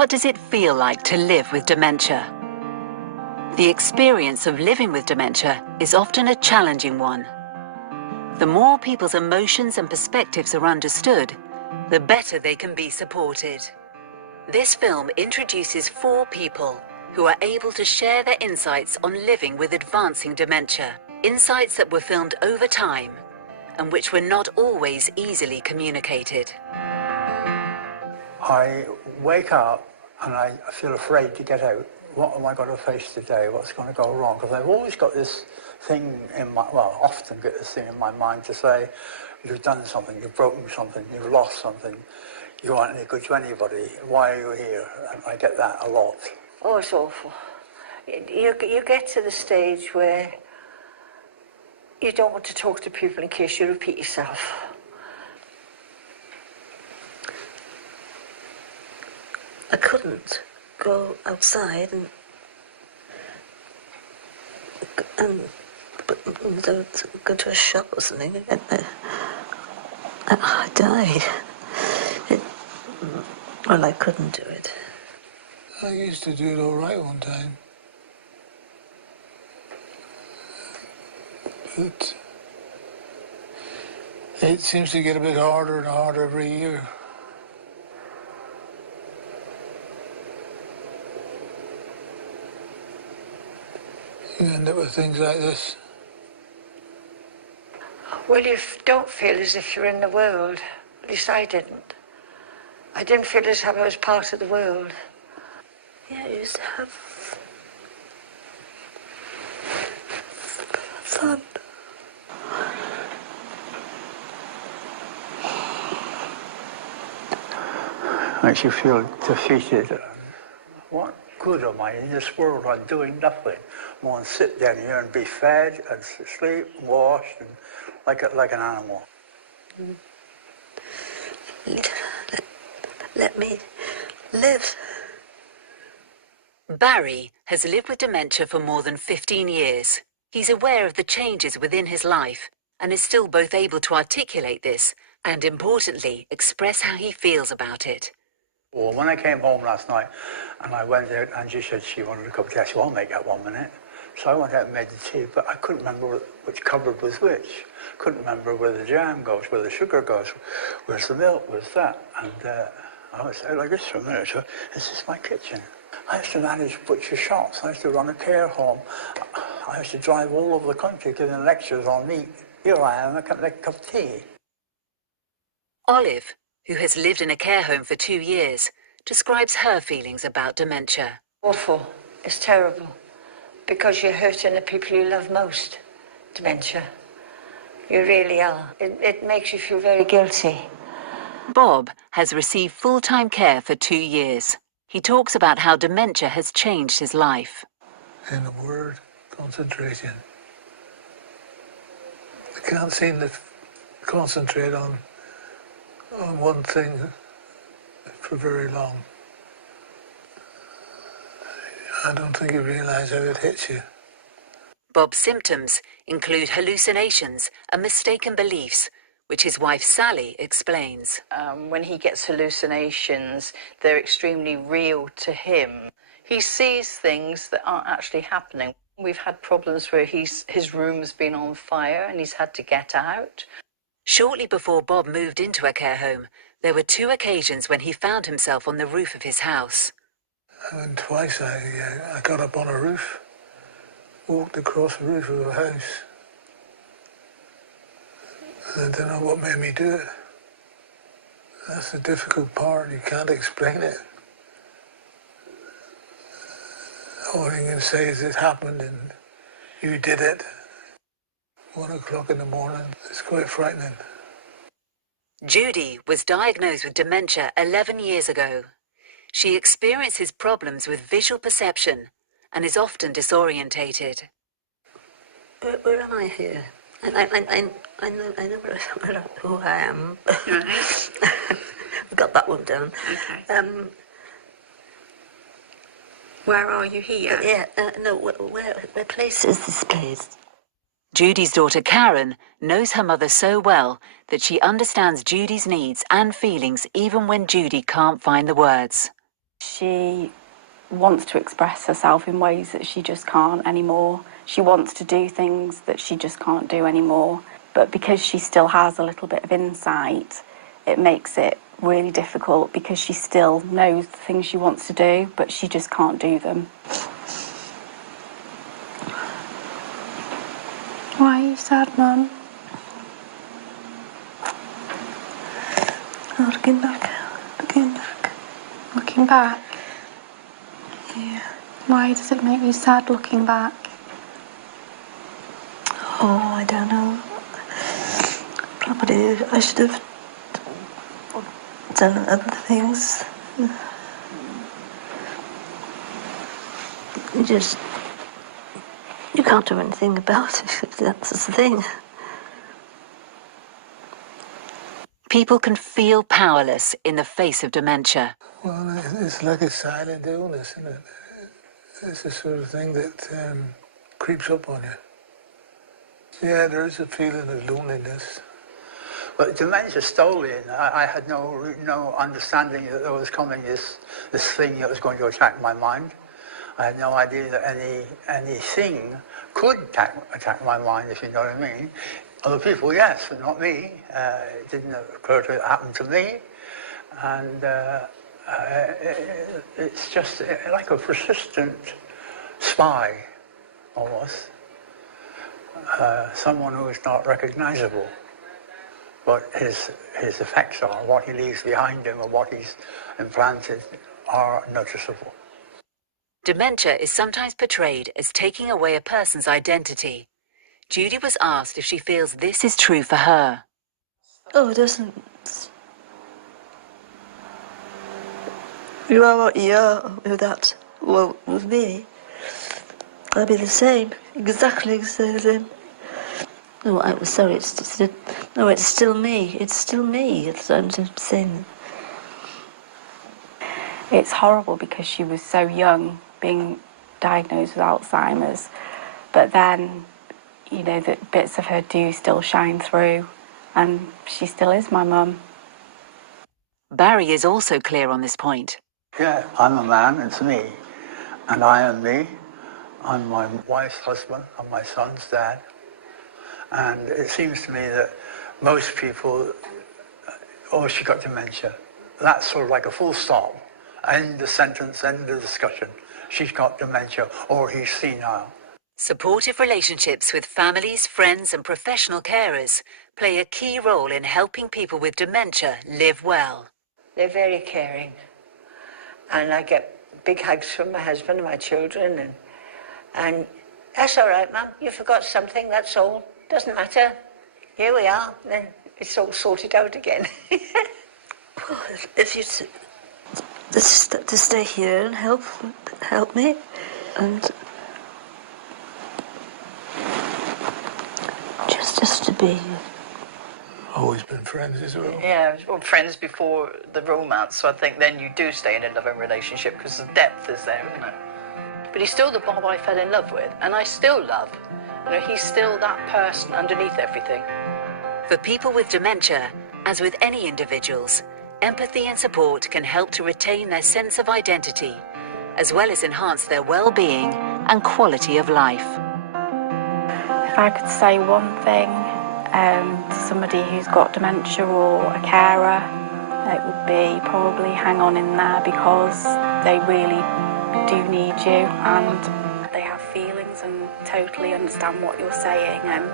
What does it feel like to live with dementia? The experience of living with dementia is often a challenging one. The more people's emotions and perspectives are understood, the better they can be supported. This film introduces 4 people who are able to share their insights on living with advancing dementia, insights that were filmed over time and which were not always easily communicated. I wake up and I feel afraid to get out. What am I going to face today? What's going to go wrong? Because I've always got this thing in my, well, often get this thing in my mind to say, you've done something, you've broken something, you've lost something, you aren't any good to anybody, why are you here? And I get that a lot. Oh, it's awful. You get to the stage where you don't want to talk to people in case you repeat yourself. I couldn't go outside and go to a shop or something. I died. Well, I couldn't do it. I used to do it all right one time. But it seems to get a bit harder and harder every year. You end up with things like this. Well, you don't feel as if you're in the world. At least I didn't. I didn't feel as if I was part of the world. Yeah, I used to have fun. Makes you feel defeated. What good am I in this world? I'm doing nothing. I want to sit down here and be fed and sleep and washed and like an animal. Let me live. Barry has lived with dementia for more than 15 years. He's aware of the changes within his life and is still both able to articulate this and, importantly, express how he feels about it. Well, when I came home last night and I went out and she said she wanted a cup of tea, I said, well, I'll make that 1 minute. So I went out and made the tea, but I couldn't remember which cupboard was which. Couldn't remember where the jam goes, where the sugar goes, where's the milk, where's that. And I was out like this for a minute, so this is my kitchen. I used to manage butcher shops, I used to run a care home. I used to drive all over the country giving lectures on meat. Here I am, I can't make a cup of tea. Olive, who has lived in a care home for 2 years, describes her feelings about dementia. Awful. It's terrible. Because you're hurting the people you love most. Dementia. You really are. It makes you feel very guilty. Bob has received full-time care for 2 years. He talks about how dementia has changed his life. In a word, concentration. I can't seem to concentrate on one thing for very long. I don't think you realise how it hits you. Bob's symptoms include hallucinations and mistaken beliefs, which his wife Sally explains. When he gets hallucinations, they're extremely real to him. He sees things that aren't actually happening. We've had problems where his room's been on fire and he's had to get out. Shortly before Bob moved into a care home, there were 2 occasions when he found himself on the roof of his house. And twice I got up on a roof, walked across the roof of a house. And I don't know what made me do it. That's the difficult part, you can't explain it. All you can say is it happened and you did it. 1 o'clock in the morning, it's quite frightening. Judy was diagnosed with dementia 11 years ago. She experiences problems with visual perception and is often disorientated. Where am I here? I know who I am. I've got that one down. Okay. Where are you here? Yeah, no, where place is this place? Judy's daughter Karen knows her mother so well that she understands Judy's needs and feelings even when Judy can't find the words. She wants to express herself in ways that she just can't anymore. She wants to do things that she just can't do anymore. But because she still has a little bit of insight, it makes it really difficult because she still knows the things she wants to do, but she just can't do them. Why are you sad, Mum? Oh, looking back. Looking back. Looking back? Yeah. Why does it make you sad looking back? Oh, I don't know. Probably I should have done other things. You can't do anything about it. That's the thing. People can feel powerless in the face of dementia. Well, it's like a silent illness, isn't it? It's the sort of thing that creeps up on you. Yeah, there is a feeling of loneliness. But dementia stole in. I had no understanding that there was coming this thing that was going to attack my mind. I had no idea that anything could attack my mind, if you know what I mean. Other people, yes, but not me. It didn't occur to happen to me. And it's just like a persistent spy, almost. Someone who is not recognizable. But his effects are, what he leaves behind him or what he's implanted are noticeable. Dementia is sometimes portrayed as taking away a person's identity. Judy was asked if she feels this is true for her. Oh, it doesn't. You are what you are with that. Well, with me, I'll be the same. Exactly the same. No, I was sorry. It's still me. It's still me. It's I'm just saying. It's horrible because she was so young, being diagnosed with Alzheimer's, but then, you know, that bits of her do still shine through, and she still is my mum. Barry is also clear on this point. Yeah, I'm a man, it's me. And I am me. I'm my wife's husband, I'm my son's dad. And it seems to me that most people, oh, she got dementia. That's sort of like a full stop. End the sentence, end the discussion. She's got dementia, or he's senile. Supportive relationships with families, friends and professional carers play a key role in helping people with dementia live well. They're very caring. And I get big hugs from my husband and my children. And that's all right, Mum. You forgot something, that's all. Doesn't matter. Here we are. Then it's all sorted out again. Well, if you to stay here and help me, and just to be. Always been friends as well. Yeah, well, friends before the romance, so I think then you do stay in a loving relationship because the depth is there, isn't it? But he's still the Bob I fell in love with, and I still love. You know, he's still that person underneath everything. For people with dementia, as with any individuals, empathy and support can help to retain their sense of identity, as well as enhance their well-being and quality of life. If I could say one thing to somebody who's got dementia or a carer, it would be probably hang on in there because they really do need you and they have feelings and totally understand what you're saying. And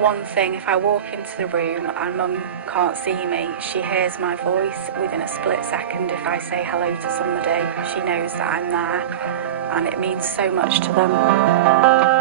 one thing, if I walk into the room and Mum can't see me, she hears my voice within a split second. If I say hello to somebody, she knows that I'm there, and it means so much to them.